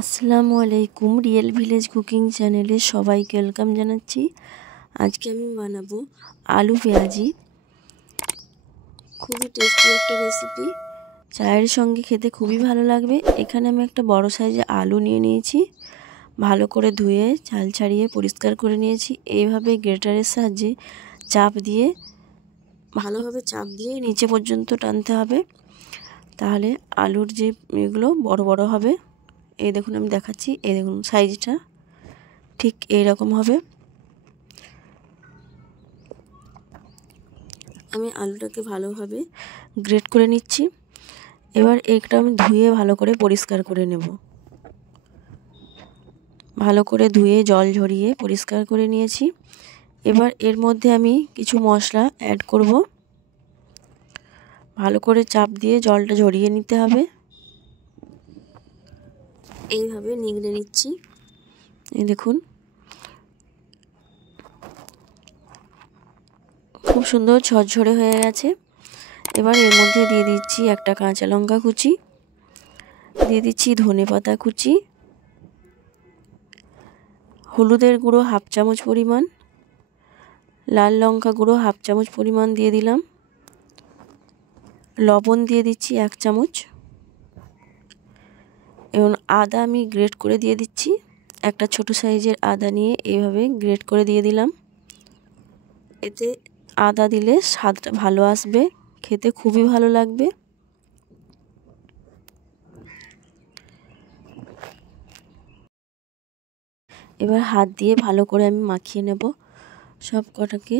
আসসালামু আলাইকুম। Real village cooking চ্যানেলে সবাইকে ওয়েলকাম জানাচ্ছি। আজকে আমি বানাবো আলু পেঁয়াজি। খুবই টেস্টি একটা রেসিপি, চায়ের সঙ্গে খেতে খুবই ভালো লাগবে। এখানে আমি একটা বড় সাইজের আলু নিয়ে নিয়েছি, ভালো করে ধুয়ে ছাল ছাড়িয়ে পরিষ্কার করে নিয়েছি। এইভাবে গ্রেটারের সাহায্যে ভালোভাবে চাপ দিয়ে নিচে পর্যন্ত টানতে হবে, তাহলে আলুর যে এগুলো বড় বড় হবে। এই দেখুন, আমি দেখাচ্ছি, এই দেখুন সাইজটা ঠিক এইরকম হবে। আমি আলুটাকে ভালোভাবে গ্রেট করে নিচ্ছি। এবার একটা আমি ধুয়ে ভালো করে পরিষ্কার করে নেব। ভালো করে ধুয়ে জল ঝরিয়ে পরিষ্কার করে নিয়েছি। এবার এর মধ্যে আমি কিছু মশলা অ্যাড করব। ভালো করে চাপ দিয়ে জলটা ঝরিয়ে নিতে হবে। এইভাবে নিগড়ে নিচ্ছি। এই দেখুন, খুব সুন্দর ঝরঝরে হয়ে গেছে। এবার এর মধ্যে দিয়ে দিচ্ছি একটা কাঁচা লঙ্কা কুচি, দিয়ে দিচ্ছি ধনেপাতা কুচি, হলুদের গুঁড়ো হাফ চামচ পরিমাণ, লাল লঙ্কা গুঁড়ো হাফ চামচ পরিমাণ দিয়ে দিলাম, লবণ দিয়ে দিচ্ছি 1 চামচ, এবং আদা আমি গ্রেট করে দিয়ে দিচ্ছি। একটা ছোট সাইজের আদা নিয়ে এইভাবে গ্রেট করে দিয়ে দিলাম। এতে আদা দিলে স্বাদটা ভালো আসবে, খেতে খুবই ভালো লাগবে। এবার হাত দিয়ে ভালো করে আমি মাখিয়ে নেব সব কটাকে।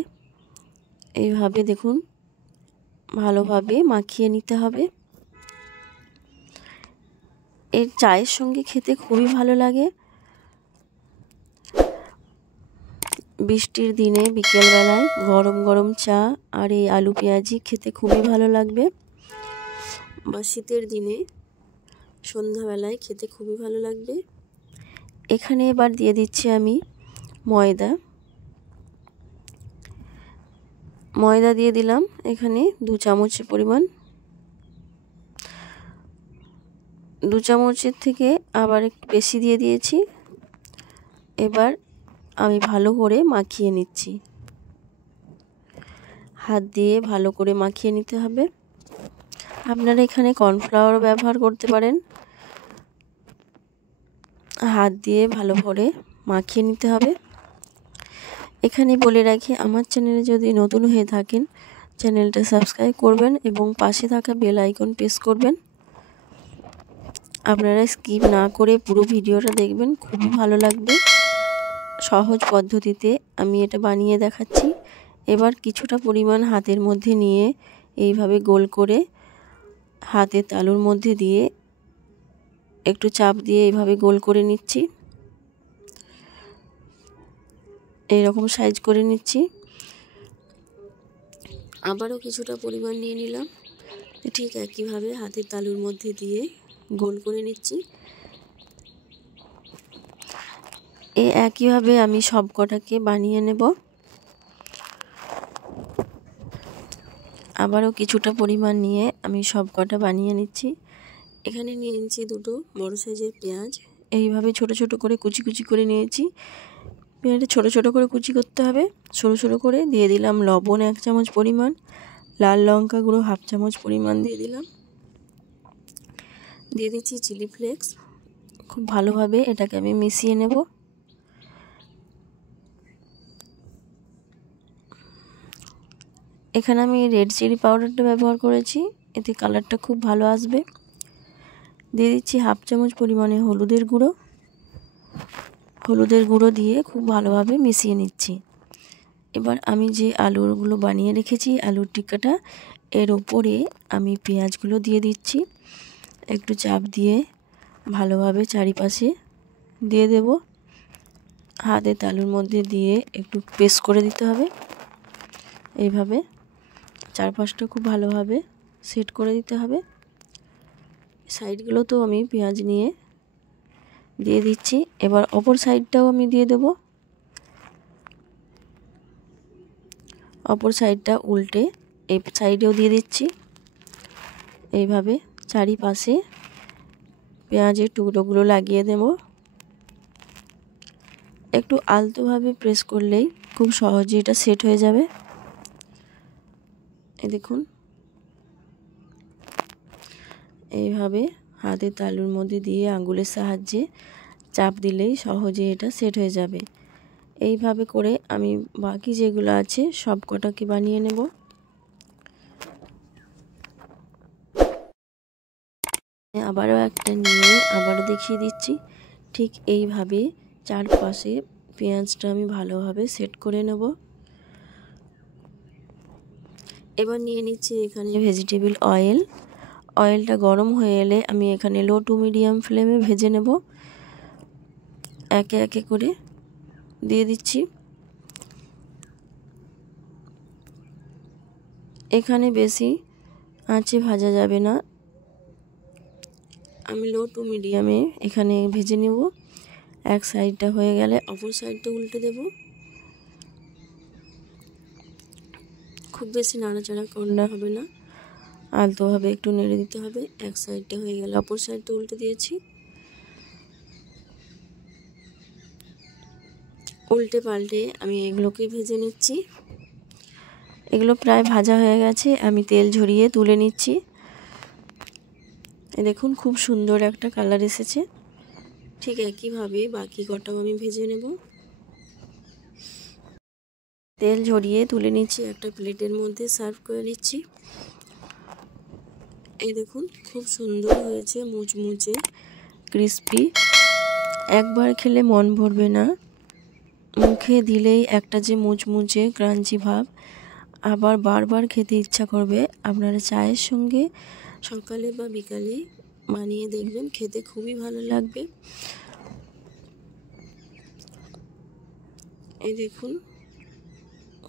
এইভাবে দেখুন, ভালোভাবে মাখিয়ে নিতে হবে। এর চায়ের সঙ্গে খেতে খুবই ভালো লাগে। বৃষ্টির দিনে বিকেলবেলায় গরম গরম চা আর এই আলু পেঁয়াজি খেতে খুবই ভালো লাগবে, বা শীতের দিনে সন্ধ্যাবেলায় খেতে খুবই ভালো লাগবে। এখানে এবার দিয়ে দিচ্ছি আমি ময়দা দিয়ে দিলাম এখানে 2 চামচ পরিমাণ। 2 চামচের থেকে আবার একটু বেশি দিয়ে দিয়েছি। এবার আমি ভালো করে মাখিয়ে নিচ্ছি। হাত দিয়ে ভালো করে মাখিয়ে নিতে হবে। আপনারা এখানে কর্নফ্লাওয়ার ব্যবহার করতে পারেন। হাত দিয়ে ভালো করে মাখিয়ে নিতে হবে। এখানে বলে রাখি, আমার চ্যানেলে যদি নতুন হয়ে থাকেন চ্যানেলটা সাবস্ক্রাইব করবেন এবং পাশে থাকা বেল আইকন প্রেস করবেন। আপনারা স্কিপ না করে পুরো ভিডিওটা দেখবেন, খুবই ভালো লাগবে। সহজ পদ্ধতিতে আমি এটা বানিয়ে দেখাচ্ছি। এবার কিছুটা পরিমাণ হাতের মধ্যে নিয়ে এইভাবে গোল করে হাতের তালুর মধ্যে দিয়ে একটু চাপ দিয়ে এইভাবে গোল করে নিচ্ছি। এইরকম সাইজ করে নিচ্ছি। আবারও কিছুটা পরিমাণ নিয়ে নিলাম, ঠিক একইভাবে হাতের তালুর মধ্যে দিয়ে গোল করে নিচ্ছি। একইভাবে আমি সব কটাকে বানিয়ে নেব। আবারও কিছুটা পরিমাণ নিয়ে আমি সব কটা বানিয়ে নিচ্ছি। এখানে নিয়ে নিচ্ছি 2 বড় সাইজের পেঁয়াজ। এইভাবে ছোট ছোট করে কুচি কুচি করে নিয়েছি। পেঁয়াজটা ছোট ছোট করে কুচি করতে হবে, সরু সরু করে। দিয়ে দিলাম লবণ 1 চামচ পরিমাণ, লাল লঙ্কা গুঁড়ো হাফ চামচ পরিমাণ দিয়ে দিলাম, দিয়ে দিচ্ছি চিলি ফ্লেক্স। খুব ভালোভাবে এটাকে আমি মিশিয়ে নেব। এখানে আমি রেড চিলি পাউডারটা ব্যবহার করেছি, এতে কালারটা খুব ভালো আসবে। দিয়ে দিচ্ছি হাফ চামচ পরিমাণে হলুদের গুঁড়ো দিয়ে খুব ভালোভাবে মিশিয়ে নিচ্ছি। এবার আমি যে আলুগুলো বানিয়ে রেখেছি, আলুর টিক্কাটা, এর উপরে আমি পেঁয়াজগুলো দিয়ে দিচ্ছি। একটু চাপ দিয়ে ভালোভাবে চারিপাশে দিয়ে দেব। হাতের তালুর মধ্যে দিয়ে একটু প্রেস করে দিতে হবে। এইভাবে চারপাশটা খুব ভালোভাবে সেট করে দিতে হবে। সাইডগুলোতেও আমি পেঁয়াজ নিয়ে দিয়ে দিচ্ছি। এবার অপর সাইডটাও আমি দিয়ে দেব। অপর সাইডটা উল্টে এই সাইডেও দিয়ে দিচ্ছি। এইভাবে চারিপাশে পেঁয়াজের টুকরোগুলো লাগিয়ে দেব। একটু আলতোভাবে প্রেস করলেই খুব সহজে এটা সেট হয়ে যাবে। এই দেখুন, এইভাবে হাতের তালুর মধ্যে দিয়ে আঙ্গুলের সাহায্যে চাপ দিলেই সহজে এটা সেট হয়ে যাবে। এইভাবে করে আমি বাকি যেগুলো আছে সব কটাকে বানিয়ে নেব। আবারও একটা নিয়ে আবারও দেখিয়ে দিচ্ছি। ঠিক এইভাবে চারপাশে পেঁয়াজটা আমি ভালোভাবে সেট করে নেব। এবার নিয়ে নিচ্ছি এখানে ভেজিটেবল অয়েল। অয়েলটা গরম হয়ে এলে আমি এখানে লো টু মিডিয়াম ফ্লেমে ভেজে নেব। একে একে করে দিয়ে দিচ্ছি। এখানে বেশি আঁচে ভাজা যাবে না, আমি লো টু মিডিয়ামে এখানে ভেজে নেব। এক সাইডটা হয়ে গেলে অপর সাইডটা উল্টে দেব। খুব বেশি নাড়াচাড়া করলে হবে না, আলতোভাবে একটু নেড়ে দিতে হবে। এক সাইডটা হয়ে গেলে অপর সাইডটা উল্টে দিয়েছি। উল্টে পাল্টে আমি এগুলোকে ভেজে নিচ্ছি। এগুলো প্রায় ভাজা হয়ে গেছে, আমি তেল ঝরিয়ে তুলে নিচ্ছি। দেখুন খুব সুন্দর একটা কালার এসেছে। ঠিক একইভাবে বাকি কটাও আমি ভেজে নেব। তেল ঝরিয়ে তুলে নিচ্ছি, একটা প্লেটের মধ্যে সার্ভ করে নিচ্ছি। এই দেখুন খুব সুন্দর হয়েছে, মুচমুচে ক্রিস্পি। একবার খেলে মন ভরবে না, মুখে দিলেই একটা যে মুচমুচে ক্রাঞ্চি ভাব, আবার বারবার খেতে ইচ্ছা করবে। আপনারা চায়ের সঙ্গে সকালে বা বিকালে বানিয়ে দেখবেন, খেতে খুবই ভালো লাগবে। এই দেখুন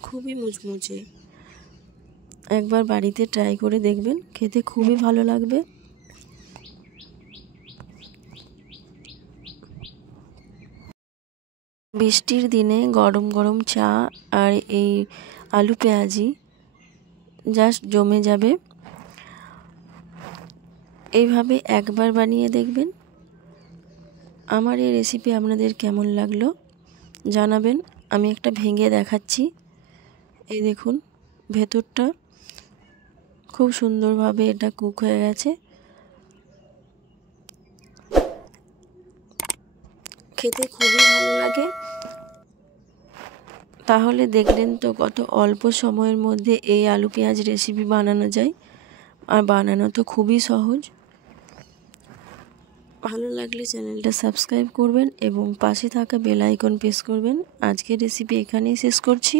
খুবই মুচমুচে, একবার বাড়িতে ট্রাই করে দেখবেন, খেতে খুবই ভালো লাগবে। বৃষ্টির দিনে গরম গরম চা আর এই আলু পেঁয়াজি জাস্ট জমে যাবে। এইভাবে একবার বানিয়ে দেখবেন। আমার এই রেসিপি আপনাদের কেমন লাগলো জানাবেন। আমি একটা ভেঙে দেখাচ্ছি। এই দেখুন ভেতরটা খুব সুন্দরভাবে এটা কুক হয়ে গেছে, খেতে খুবই ভালো লাগে। তাহলে দেখলেন তো কত অল্প সময়ের মধ্যে এই আলু পেঁয়াজ রেসিপি বানানো যায়, আর বানানো তো খুবই সহজ। ভালো লাগলে চ্যানেলটা সাবস্ক্রাইব করবেন এবং পাশে থাকা বেল আইকন প্রেস করবেন। আজকের রেসিপি এখানেই শেষ করছি।